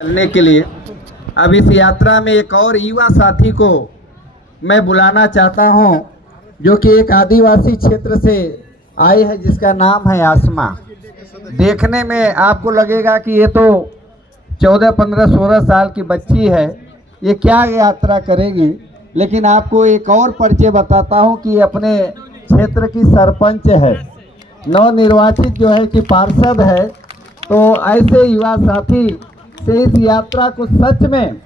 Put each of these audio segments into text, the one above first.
चलने के लिए। अब इस यात्रा में एक और युवा साथी को मैं बुलाना चाहता हूं, जो कि एक आदिवासी क्षेत्र से आई है, जिसका नाम है आसमा। देखने में आपको लगेगा कि ये तो 14, 15, 16 साल की बच्ची है, ये क्या यात्रा करेगी, लेकिन आपको एक और परिचय बताता हूं कि ये अपने क्षेत्र की सरपंच है, नवनिर्वाचित जो है कि पार्षद है। तो ऐसे युवा साथी से इस यात्रा को सच में,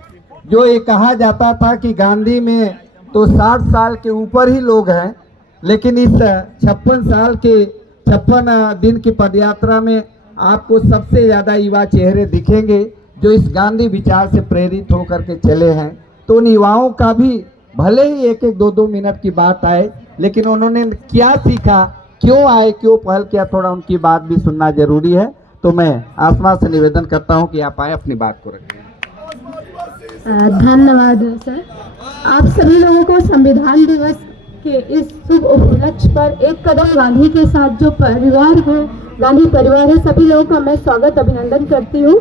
जो ये कहा जाता था कि गांधी में तो 60 साल के ऊपर ही लोग हैं, लेकिन इस 56 साल के 56 दिन की पदयात्रा में आपको सबसे ज़्यादा युवा चेहरे दिखेंगे, जो इस गांधी विचार से प्रेरित होकर के चले हैं। तो उन युवाओं का भी भले ही 1-1, 2-2 मिनट की बात आए, लेकिन उन्होंने क्या सीखा, क्यों आए, क्यों पहल किया, थोड़ा उनकी बात भी सुनना जरूरी है। तो मैं आसमा से निवेदन करता हूं कि आप आए, अपनी बात को रखें। धन्यवाद सर। आप सभी लोगों को संविधान दिवस के इस शुभ उपलक्ष्य पर एक कदम गांधी के साथ जो परिवार है, गांधी परिवार है, सभी लोगों का मैं स्वागत अभिनंदन करती हूँ।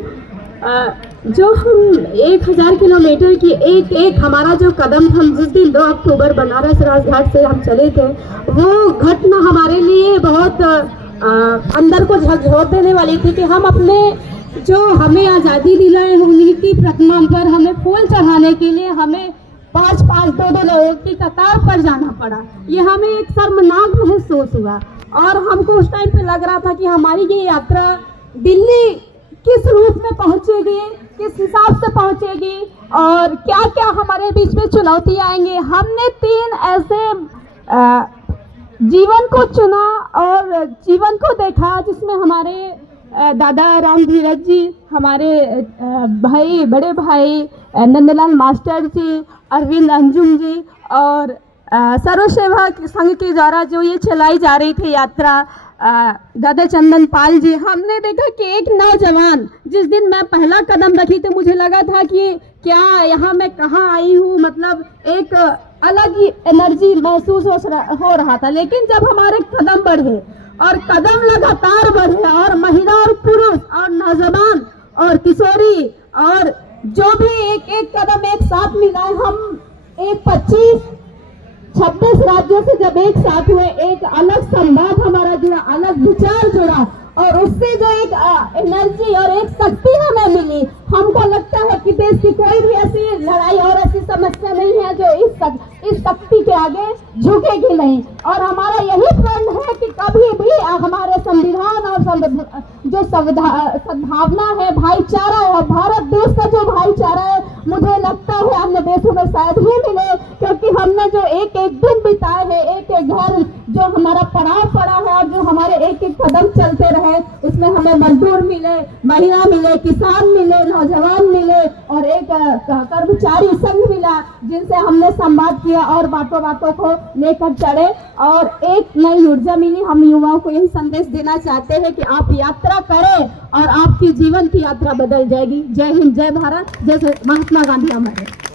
जो हम 1000 किलोमीटर की एक हमारा जो कदम हम जिस दिन 2 अक्टूबर बनारस राजघाट से हम चले थे, वो घटना हमारे लिए बहुत अंदर को झकझोर देने वाली थी कि हम अपने जो हमें आज़ादी दिलाए उन्हीं की प्रतिमा पर हमें फूल चढ़ाने के लिए हमें 5-5, 2-2 लोगों की कतार पर जाना पड़ा। ये हमें एक शर्मनाक महसूस हुआ और हमको उस टाइम पे लग रहा था कि हमारी ये यात्रा दिल्ली किस रूप में पहुंचेगी, किस हिसाब से पहुंचेगी और क्या क्या हमारे बीच में चुनौती आएंगे। हमने 3 ऐसे जीवन को चुना और जीवन को देखा, जिसमें हमारे दादा राम धीरज जी, हमारे भाई, बड़े भाई नंदलाल मास्टर जी, अरविंद अंजुम जी और सर्व सेवा संघ के द्वारा जो ये चलाई जा रही थी यात्रा, दादा चंदन पाल जी। हमने देखा कि एक नौजवान, जिस दिन मैं पहला कदम रखी तो मुझे लगा था कि क्या यहाँ मैं कहाँ आई हूँ, मतलब एक अलग ही एनर्जी महसूस हो रहा था। लेकिन जब हमारे कदम बढ़े और कदम लगातार बढ़े और महिला और पुरुष और नौजवान और किशोरी और जो भी एक कदम एक साथ मिलाए, हम एक 25-26 राज्यों से जब एक साथ हुए, एक अलग संवाद हमारा जुड़ा, अलग विचार जुड़ा और उससे जो एक एनर्जी और एक शक्ति हमें मिली। हमको लगता है कि देश की कोई भी ऐसी लड़ाई और ऐसी समस्या नहीं है जो इस शक्ति के आगे झुकेगी नहीं। और हमारा यही प्रण है कि कभी भी हमारे संविधान और जो सद्भावना है, भाईचारा है, भारत देश का जो भाईचारा है, मुझे लगता है अन्य देशों में शायद ही मिले, क्योंकि हमने जो एक दिन बिताए हैं, एक घर जो हमारा पड़ाव पड़ा है और जो हमारे एक कदम चलते रहे, उसमें हमें मजदूर मिले, महिला मिले, किसान मिले, नौजवान मिले और एक कर्मचारी संघ मिला, जिनसे हमने संवाद किया और बातों बातों को लेकर चढ़े और एक नई ऊर्जा मिली। हम युवाओं को यही संदेश देना चाहते हैं कि आप यात्रा करें और आपकी जीवन की यात्रा बदल जाएगी। जय हिंद, जय भारत, जय महात्मा गांधी हमारे।